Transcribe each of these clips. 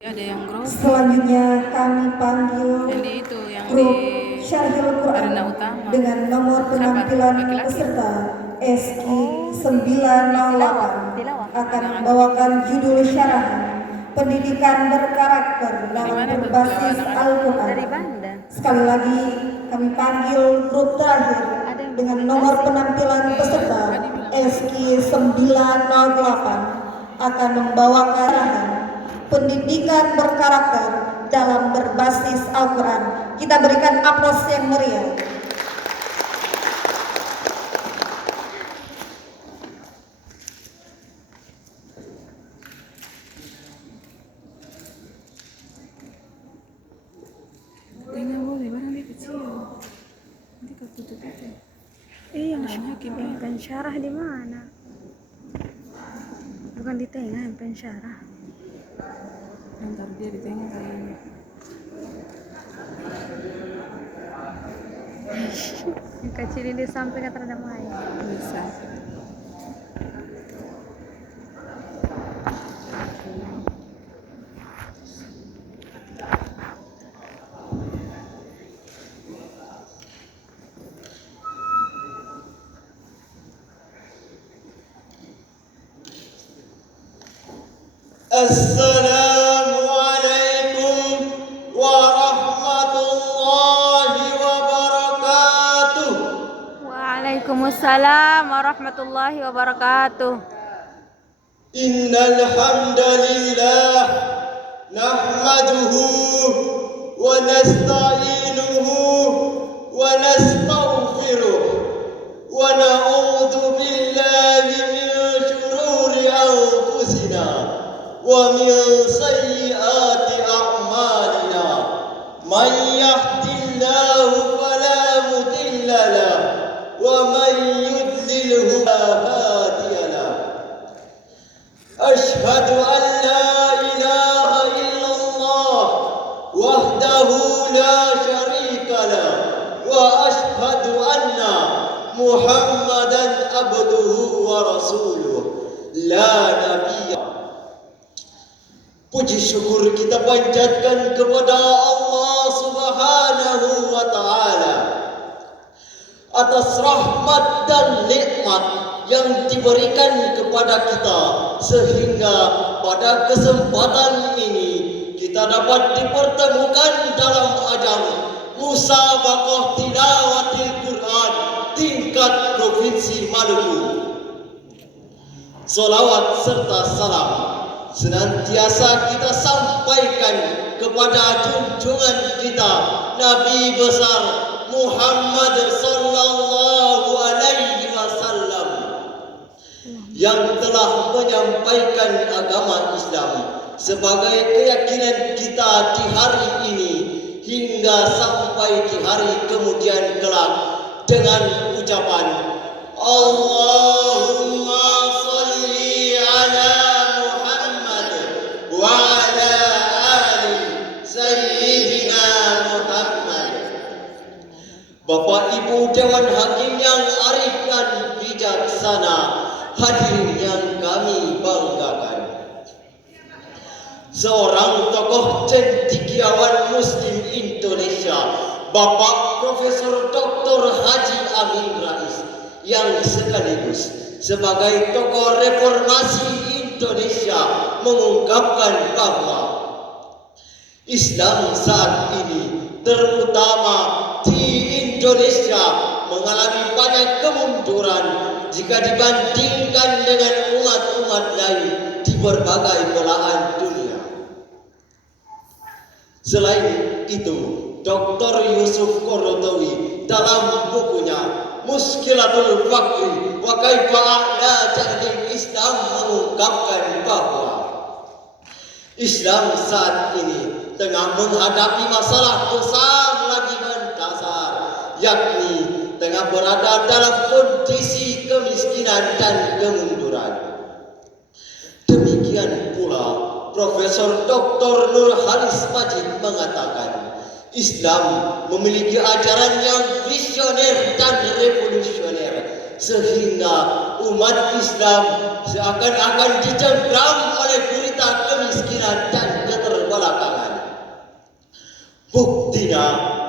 Ada yang grogi. Selanjutnya kami panggil yang grup di Syarhil Quran Arena Utama dengan nomor penampilan Laki-laki. peserta SI 908 akan membawakan judul syarahan pendidikan berkarakter dalam berbasis Al-Quran. Sekali lagi kami panggil grup terakhir dengan nomor penampilan peserta SI 908 akan membawakan syarahan pendidikan berkarakter dalam berbasis Al-Quran. Kita berikan aplaus yang meriah. Tidak boleh, barang dia kecil. Nanti ketutup itu. Yang pensyarah di mana? Bukan di tengah yang pensyarah. Ntar dia di tengah kayaknya. Yang kecil ini sampai ke terdamai. Bisa. Assalamualaikum warahmatullahi wabarakatuh. Waalaikumsalam warahmatullahi wabarakatuh. Innal hamdalillah nahmaduhu wa nasta'inuhu wa nastaghfiruh wa na'udzu billahi min shururi anfusina wa min sayyiati a'malina. Man yahdihillahu fala mudilla lahu wa man yudlilhu fala hadiya lahu. Ashhadu an la ilaha illallah wahdahu la syarika lah wa ashhadu anna Muhammadan abduhu wa rasuluh la nabiyya. Puji syukur kita panjatkan kepada Allah Subhanahu wa taala atas rahmat dan nikmat yang diberikan kepada kita, sehingga pada kesempatan ini kita dapat dipertemukan dalam ajang musabaqah tilawatil Quran tingkat Provinsi Maluku. Salawat serta salam senantiasa kita sampaikan kepada junjungan kita Nabi besar Muhammad sallallahu alaihi wasallam yang telah menyampaikan agama Islam sebagai keyakinan kita di hari ini hingga sampai di hari kemudian kelak dengan ucapan Allahumma sholli ala Muhammad wa ala ali sayyidina Muhammad. Bapak Ibu Dewan Hakim yang arif dan bijaksana, hadirin yang kami banggakan. Seorang tokoh cendekiawan Muslim Indonesia, Bapak Profesor Dr. Haji Amin Rais, yang sekaligus sebagai tokoh reformasi Indonesia mengungkapkan bahwa Islam saat ini, terutama di Indonesia, mengalami banyak kemunduran jika dibandingkan dengan umat-umat lain di berbagai belahan dunia. Selain itu, Dr. Yusuf Qaradawi dalam bukunya Muskilatul Fakri wa Kaifa A'la Jahdil Islam mengungkapkan bahwa Islam saat ini tengah menghadapi masalah besar lagi mendasar, yakni tengah berada dalam kondisi kemiskinan dan kemunduran. Demikian pula Profesor Dr. Nur Haris Majid mengatakan Islam memiliki ajaran yang visioner dan revolusioner, sehingga umat Islam seakan-akan dicengkram oleh gurita kemiskinan dan keterbatasan Buktinya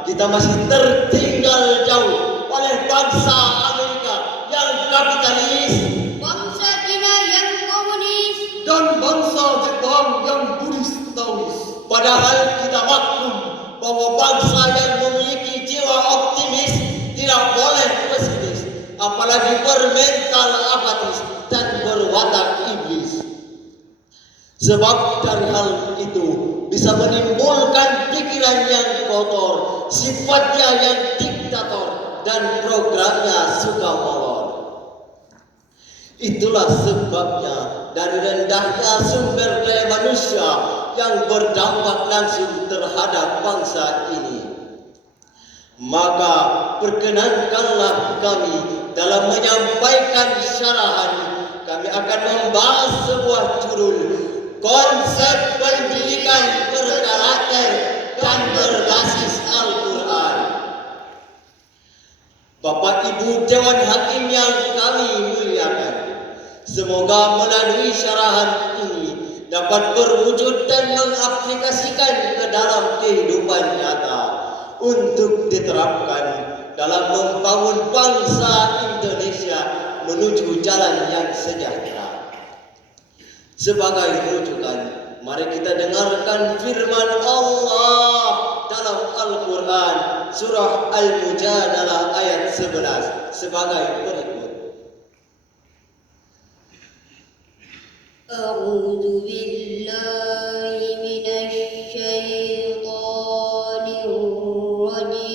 kita masih tertinggal jauh oleh bangsa Amerika yang kapitalis, bangsa Cina yang komunis, dan bangsa Jepang yang Buddhis Taois. Padahal kita maklum bahwa bangsa yang memiliki jiwa optimis tidak boleh pesimis, apalagi bermental apatis dan berwatak iblis. Sebab dari hal itu bisa menimbulkan pikiran yang kotor, sifatnya yang diktator, dan programnya suka molor. Itulah sebabnya dari rendahnya sumber daya manusia yang berdampak langsung terhadap bangsa ini. Maka perkenankanlah kami dalam menyampaikan syarahan, kami akan membahas sebuah judul, konsep pendidikan berkarakter dan berbasis Al-Quran. Bapak Ibu Dewan Hakim yang kami muliakan, semoga melalui syarahan ini dapat berwujud dan mengaplikasikan ke dalam kehidupan nyata untuk diterapkan dalam membangun bangsa Indonesia menuju jalan yang sejahtera. Sebagai rujukan, mari kita dengarkan firman Allah dalam Al-Quran surah Al-Mujadalah ayat 11 sebagai berikut. A'udzu billahi minasy syaithanir rajim.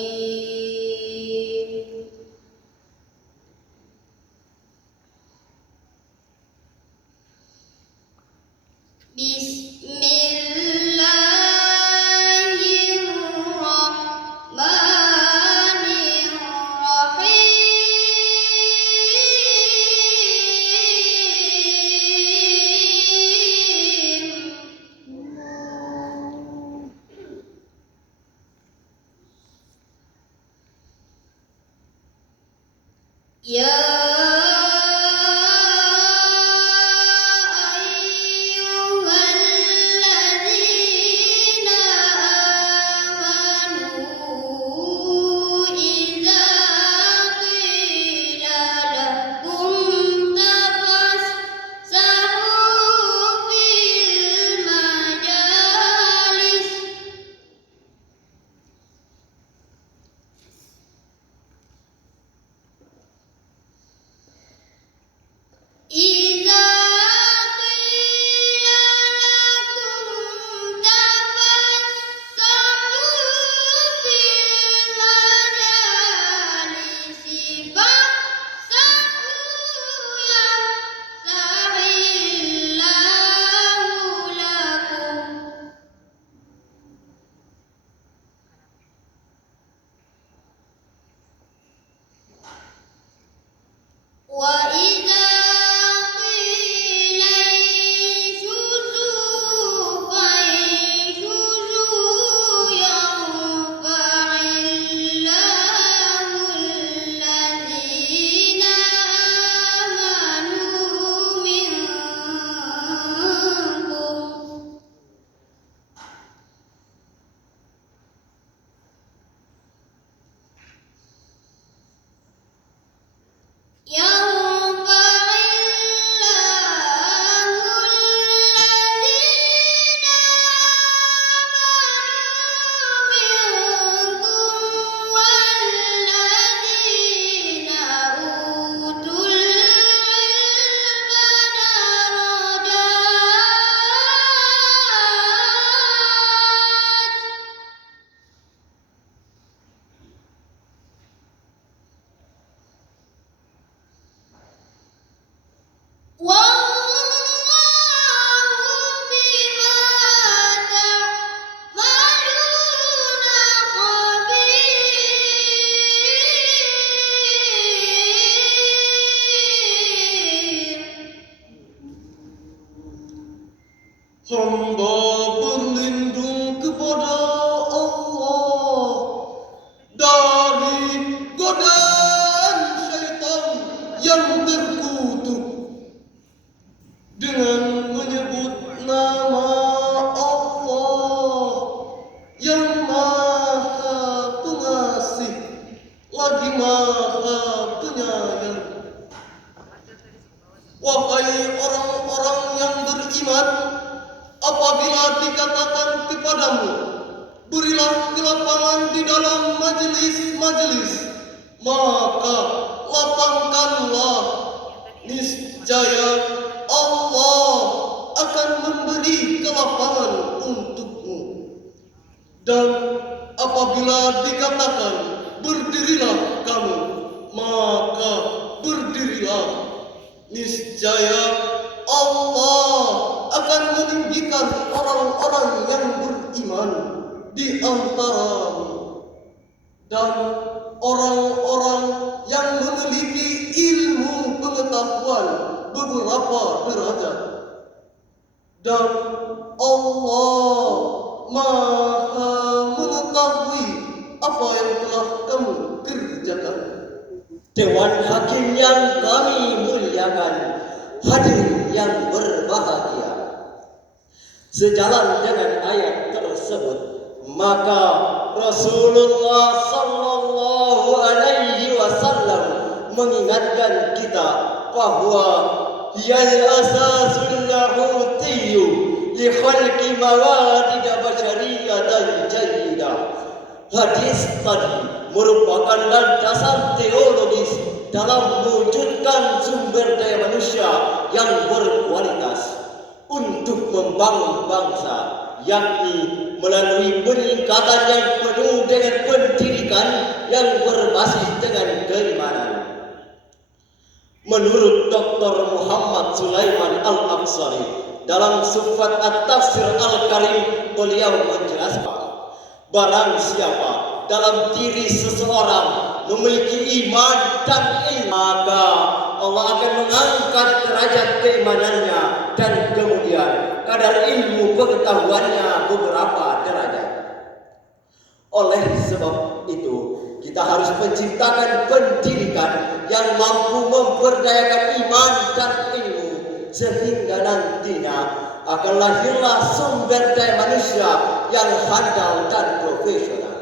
Ya ayyuhalladzina amanu idza qila lakum tafassahu fil majalis dikatakan kepadamu, berilah kelapangan di dalam majelis-majelis, maka lapangkanlah, niscaya Allah akan memberi kelapangan untukmu. Dan apabila dikatakan berdirilah kamu, maka berdirilah, niscaya Allah akan meninggikan orang-orang yang beriman di antaramu dan orang-orang yang memiliki ilmu pengetahuan beberapa derajat. Dan Allah Maha mengetahui apa yang telah kamu kerjakan. Dewan Hakim yang kami muliakan, hadirin yang berbahagia. Sejalan dengan ayat tersebut, maka Rasulullah Sallallahu Alaihi Wasallam mengingatkan kita bahwa yal asasul lahutiyu li khalqi mawadid basyariyatan jayyidah. Hadis tadi merupakan landasan teologis dalam mewujudkan sumber daya manusia yang berkualitas untuk membangun bangsa, yakni melalui peningkatan yang penuh dengan pendidikan yang berbasis dengan keimanan. Menurut Dr. Muhammad Sulaiman Al-Aqsari dalam Sufat At-Tafsir Al-Karim, beliau menjelaskan, barang siapa dalam diri seseorang memiliki iman dan ilmu, maka Allah akan mengangkat derajat keimanannya dan kemudian kadar ilmu pengetahuannya beberapa derajat. Oleh sebab itu, kita harus menciptakan pendidikan yang mampu memperdayakan iman dan ilmu, sehingga nantinya akan lahirlah sumber daya manusia yang handal dan profesional.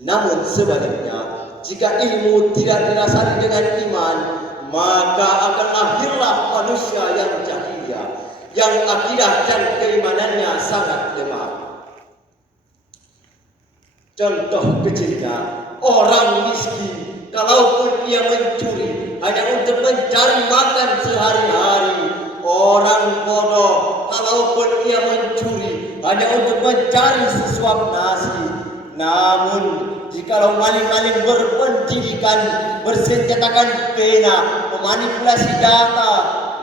Namun sebaliknya, jika ilmu tidak didasari dengan iman, maka akan lahirlah manusia yang jahiliyah, yang akidah dan keimanannya sangat lemah. Contoh kecilnya, orang miskin kalaupun ia mencuri hanya untuk mencari makan sehari-hari, orang bodoh kalaupun ia mencuri hanya untuk mencari sesuap nasi. Namun jikalau maling-maling berpendidikan, bersenjatakan pena, memanipulasi data,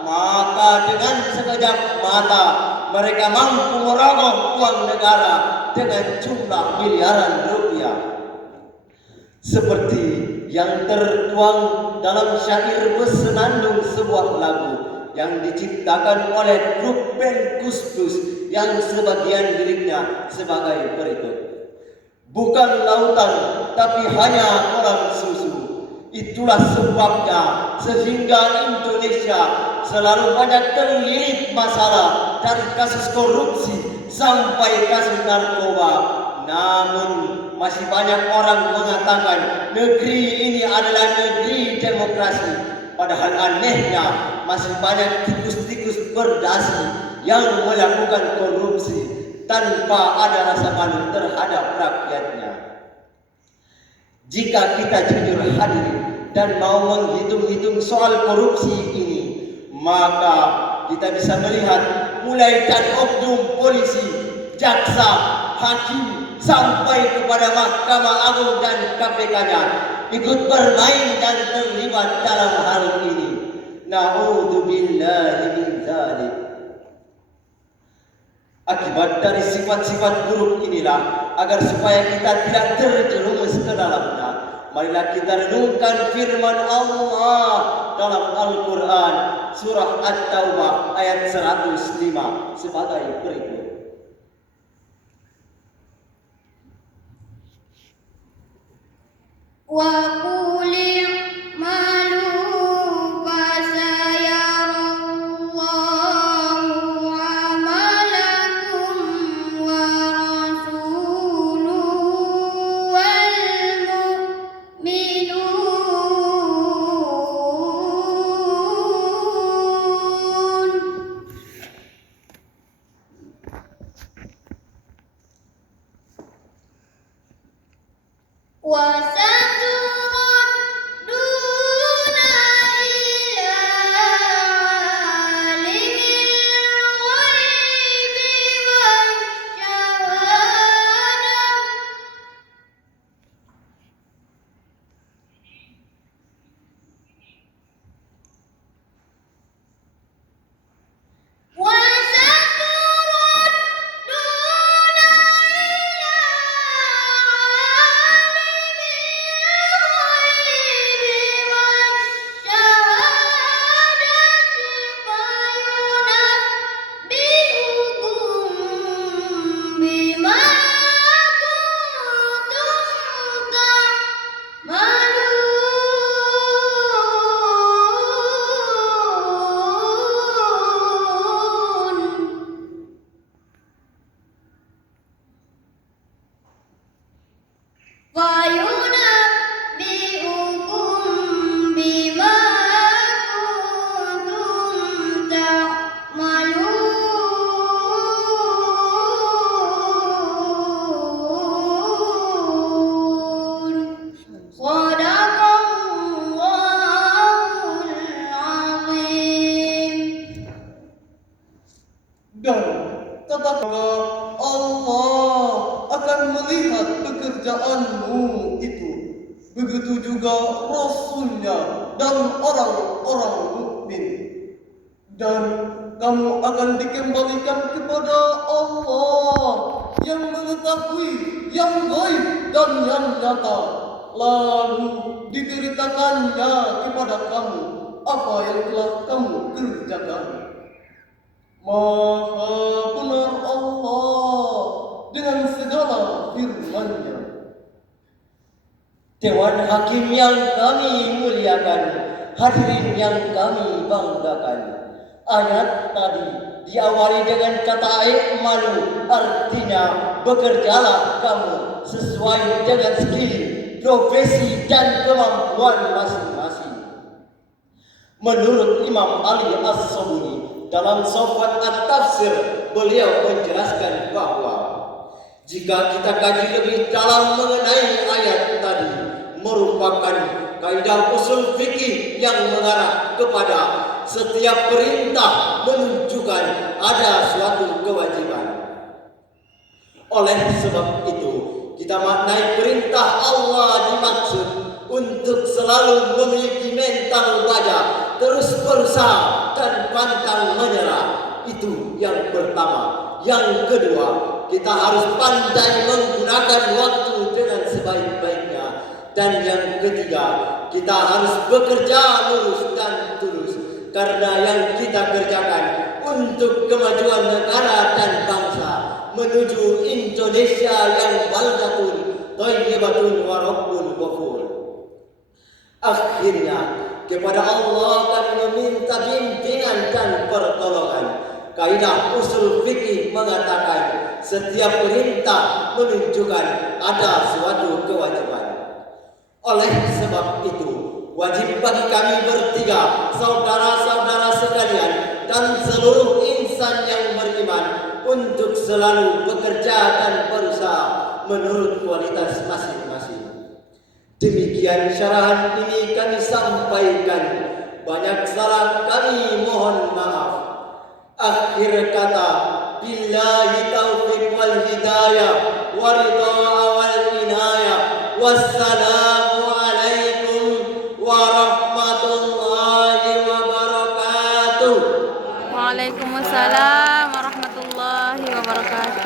maka dengan sekejap mata mereka mampu merogoh uang negara dengan jumlah miliaran rupiah. Seperti yang tertuang dalam syair Bersenandung, sebuah lagu yang diciptakan oleh grup band Kustus yang sebagian liriknya sebagai berikut. Bukan lautan, tapi hanya kolam susu. Itulah sebabnya sehingga Indonesia selalu banyak terlilit masalah, dari kasus korupsi sampai kasus narkoba. Namun masih banyak orang mengatakan negeri ini adalah negeri demokrasi. Padahal anehnya masih banyak tikus-tikus berdasi yang melakukan korupsi tanpa ada rasa malu terhadap rakyatnya. Jika kita jujur hadirin dan mau menghitung-hitung soal korupsi ini, maka kita bisa melihat mulai dari oknum polisi, jaksa, hakim, sampai kepada Mahkamah Agung dan KPK-nya ikut bermain dan terlibat dalam hal ini. Na'udzubillahi min dzalik. Akibat dari sifat-sifat buruk inilah, agar supaya kita tidak terjerumus ke dalamnya, marilah kita renungkan firman Allah dalam Al-Quran surah At-Taubah ayat 105 sebagai berikut. Wa qul i'malu fasayarallahu amalakum wa rasuluhu wal mu'minun. وينبئكم بما كنتم تعملون صدق الله العظيم. Dan katakanlah Allah akan melihat pekerjaanmu itu. Begitu juga Rasulnya dan orang-orang mukmin. Dan kamu akan dikembalikan kepada Allah yang mengetahui yang gaib dan yang nyata. Lalu diberitakannya kepada kamu apa yang telah kamu kerjakan. Maha benar Allah dengan segala firman-Nya. Dewan Hakim yang kami muliakan, hadirin yang kami banggakan. Ayat tadi diawali dengan kata i'malu, artinya bekerjalah kamu sesuai dengan skill, profesi dan kemampuan masing-masing. Menurut Imam Ali As-Sabuni dalam Sofwat At-Tafsir, beliau menjelaskan bahwa jika kita kaji lebih dalam mengenai ayat tadi, merupakan kaidah usul fikih yang mengarah kepada setiap perintah menunjukkan ada suatu kewajiban. Oleh sebab itu, kita maknai perintah Allah dimaksud untuk selalu memiliki mental baja, terus berusaha dan pantang menyerah. Itu yang pertama. Yang kedua, kita harus pandai menggunakan waktu dengan sebaik-baiknya. Dan yang ketiga, kita harus bekerja lurus dan tulus, karena yang kita kerjakan untuk kemajuan negara dan bangsa menuju Indonesia yang baldatun, thayyibatun wa rabbun ghafur. Akhirnya, kepada Allah kami meminta bimbingan dan pertolongan. Kaidah usul fikih mengatakan setiap perintah menunjukkan ada suatu kewajiban. Oleh sebab itu, wajib bagi kami bertiga, saudara-saudara sekalian, dan seluruh insan yang beriman untuk selalu bekerja dan berusaha menurut kualitas masing-masing. Demikian syarahan ini kami sampaikan. Banyak salah kami mohon maaf. Akhir kata, billahi taufiq wal hidayah, waridha wal inayah. Wassalamu alaikum warahmatullahi wabarakatuh. Waalaikumsalam warahmatullahi wabarakatuh.